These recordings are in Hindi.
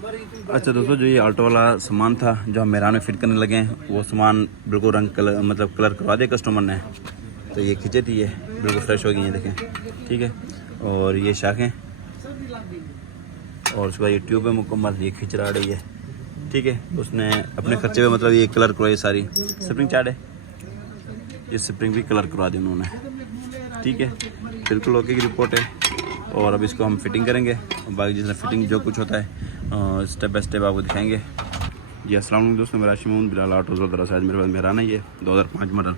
अच्छा दोस्तों, जो ये ऑल्टो वाला सामान था जो हम मेहरान में फिट करने लगे हैं, वो सामान बिल्कुल रंग कलर मतलब कलर करवा दिया कस्टमर ने। तो ये खिंचे थी, ये बिल्कुल फ्रेश हो गई हैं, देखें। ठीक है, और ये शाखें और उसके बाद ये ट्यूब है मुकम्मल, ये खिंच रहा रही है। ठीक है, उसने अपने खर्चे पे मतलब ये कलर करवाई सारी। स्प्रिंग चार्ट है, ये स्प्रिंग भी कलर करवा दी उन्होंने। ठीक है, बिल्कुल ओके की रिपोर्ट है। और अब इसको हम फिटिंग करेंगे, बाकी जिसमें फिटिंग जो कुछ होता है स्टेप बाय स्टेप आपको दिखाएंगे। जी अस्सलाम वालेकुम दोस्तों, मेरा शिमून बिलाल ऑटो दरअसल मेरे पास मेहरान है, ये 2005 मॉडल।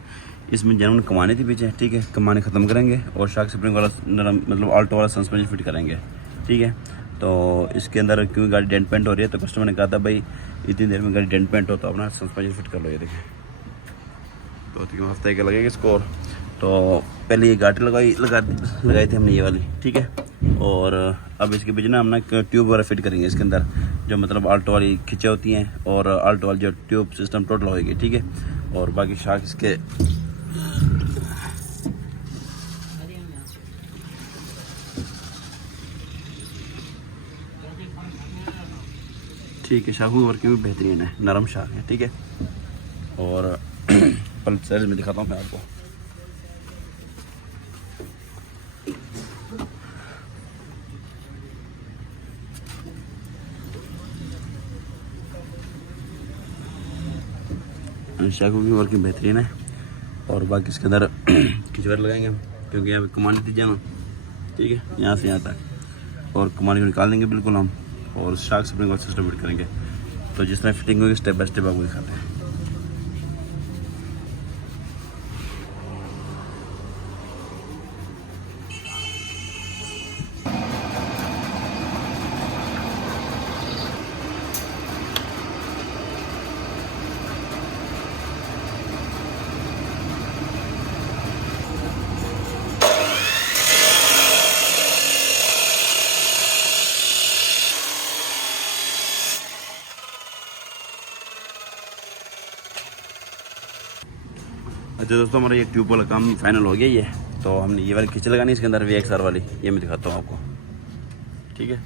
इसमें जनरल कमाने थी पीछे। ठीक है, कमाने ख़त्म करेंगे और शार्क स्प्रिंग वाला नरम मतलब ऑल्टो वाला सस्पेंशन फिट करेंगे। ठीक है, तो इसके अंदर क्योंकि गाड़ी डेंट पेंट हो रही है, तो कस्टमर ने कहा था भाई इतनी देर में गाड़ी डेंट पेंट हो तो अपना सस्पेंशन फिट कर लो। ये देखें, तो 3 हफ्ते के लगेगा इसको। और तो पहले ये गाड़ी लगाई थी हमने ये वाली। ठीक है, और अब इसके बीच ना हम ना ट्यूब वगैरह फिट करेंगे इसके अंदर, जो मतलब आल्टो वाली खिंचे होती हैं और आल्टो वाली जो ट्यूब सिस्टम टोटल होएगी। ठीक है, और बाकी शार्क इसके ठीक है, शार्क की वर्किंग भी बेहतरीन है, नरम शार्क है। ठीक है, और पल्प साइज में दिखाता हूँ मैं आपको। शाकू की वर्किंग बेहतरीन है। और बाकी इसके अंदर खिंचवर लगाएंगे हम, क्योंकि यहाँ पे कमानी थी जाना। ठीक है, यहाँ से यहाँ तक, और कमानी को निकाल देंगे बिल्कुल हम, और शार्क स्प्रिंग और सिस्टम फिट करेंगे। तो जिस तरह फिटिंग होगी स्टेप बाय स्टेप आपको दिखाते हैं। अच्छा दोस्तों, हमारा ये ट्यूब वाला काम फाइनल हो गया ये। तो हमने ये वाली खिंच लगानी इसके अंदर VXR वाली, ये मैं दिखाता हूँ आपको। ठीक है,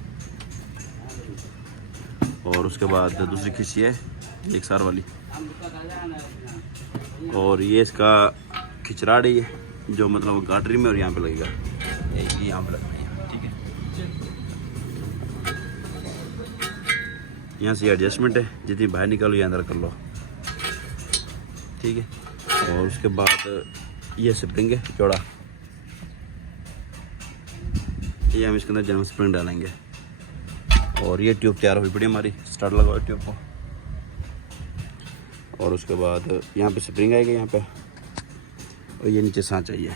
और उसके बाद दूसरी खिंची है VXR वाली, और ये इसका खिचरा रही है जो मतलब गाटरी में और यहाँ पे लगेगा, ये यहाँ पे लगना है। ठीक है, यहाँ से एडजस्टमेंट है, जितनी बाहर निकालो या अंदर कर लो। ठीक है, और उसके बाद ये स्प्रिंग है चौड़ा, ये हम इसके अंदर जनरल स्प्रिंग डालेंगे। और ये ट्यूब तैयार हुई पड़ी हमारी, स्टार्ट लगाओ ट्यूब को। और उसके बाद यहाँ पे स्प्रिंग आएगी यहाँ पे, और ये नीचे सांच चाहिए।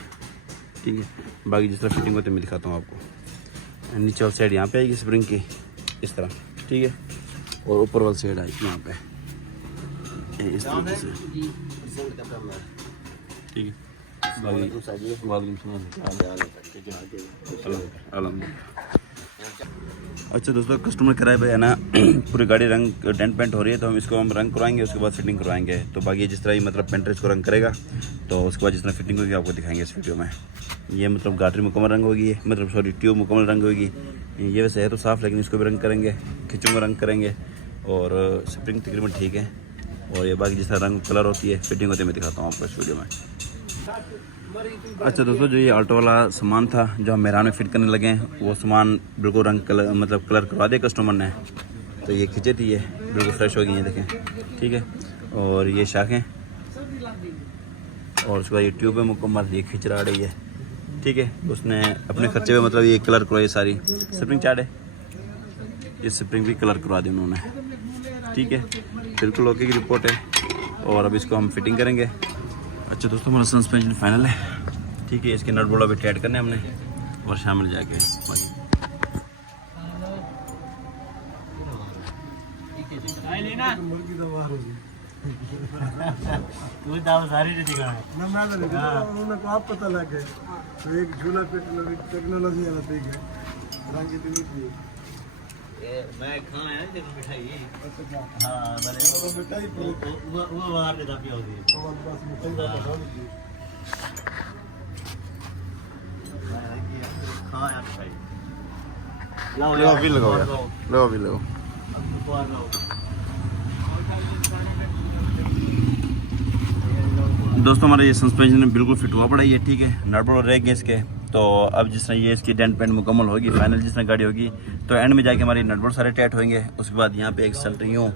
ठीक है, बाकी जिस तरह फिटिंग होती है मैं दिखाता हूँ आपको। नीचे वाली साइड यहाँ पे आएगी स्प्रिंग की इस तरह। ठीक है, और ऊपर वाली साइड आएगी यहाँ पे इस तरीके से। ठीक है, अच्छा दोस्तों, कस्टमर कराए भाई है ना पूरी गाड़ी रंग डेंट पेंट हो रही है, तो हम इसको रंग करवाएंगे, उसके बाद फिटिंग करवाएंगे। तो बाकी जिस तरह ही मतलब पेंटर इसको रंग करेगा, तो उसके बाद जिस तरह फिटिंग होगी आपको दिखाएंगे इस वीडियो में। ये मतलब गाटरी मुकम्मल रंग होगी, मतलब सॉरी ट्यूब मुकम्मल रंग होगी। ये वैसे है तो साफ़, लेकिन इसको भी रंग करेंगे, खिंचों में रंग करेंगे, और स्प्रिंग तकरीबन ठीक है। और ये बाकी जिस तरह रंग कलर होती है फिटिंग होती है मैं दिखाता हूँ आपको इस वीडियो में। अच्छा दोस्तों, जो ये ऑल्टो वाला सामान था जो हम मेहरान में फिट करने लगे हैं, वो सामान बिल्कुल रंग कलर मतलब कलर करवा दिया कस्टमर ने। तो ये खिंचे थी, ये बिल्कुल फ्रेश हो गई हैं, देखें। ठीक है, और ये शाखें और उसके बाद ये ट्यूब है मुकम्मल, ये खिंच रहा रही है। ठीक है, उसने अपने खर्चे पे मतलब ये कलर करवाई सारी। स्प्रिंग चार्ट है, ये स्प्रिंग भी कलर करवा दी उन्होंने। ठीक है, बिल्कुल ओके की रिपोर्ट है। और अब इसको हम फिटिंग करेंगे। अच्छा दोस्तों, हमारा सस्पेंशन फाइनल है। ठीक है, इसके नट बोल्ट अभी टाइट करने हमने, और शामिल जाके आप पता लग गए तो एक झूला टेक्नोलॉजी वाला देख है रंग इतनी मैं खाना है जब मिठाई हाँ मैंने मिठाई वो बाहर ले जाती होगी तो बस मिठाई वाला खाओ खाया मिठाई लो अभी लगाओ, लो अभी लगाओ। पार ना हो। दोस्तों हमारा ये सस्पेंशन बिल्कुल फिट हुआ पड़ा ही है, ठीक है। नट बोल्ट रह गए इसके। तो अब जिस तरह ये इसकी डेंट पेंट मुकम्मल होगी, फाइनल जिस तरह गाड़ी होगी, तो एंड में जाके हमारे नट बोल्ट सारे टाइट होंगे। उसके बाद यहाँ पे एक सेंटरिंग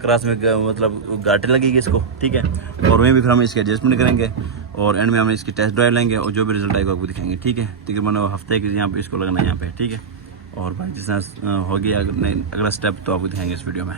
क्रॉस में मतलब गाटे लगेगी इसको, ठीक है। और वहीं भी फिर हम इसकी एडजस्टमेंट करेंगे और एंड में हम इसकी टेस्ट ड्राइव लेंगे और जो भी रिजल्ट आएगा वो दिखाएंगे, ठीक है। तकरीबन हफ्ते के यहाँ पे इसको लगना है यहाँ पे, ठीक है। और भाई जिस तरह होगी अगला स्टेप तो आपको दिखाएंगे इस वीडियो में।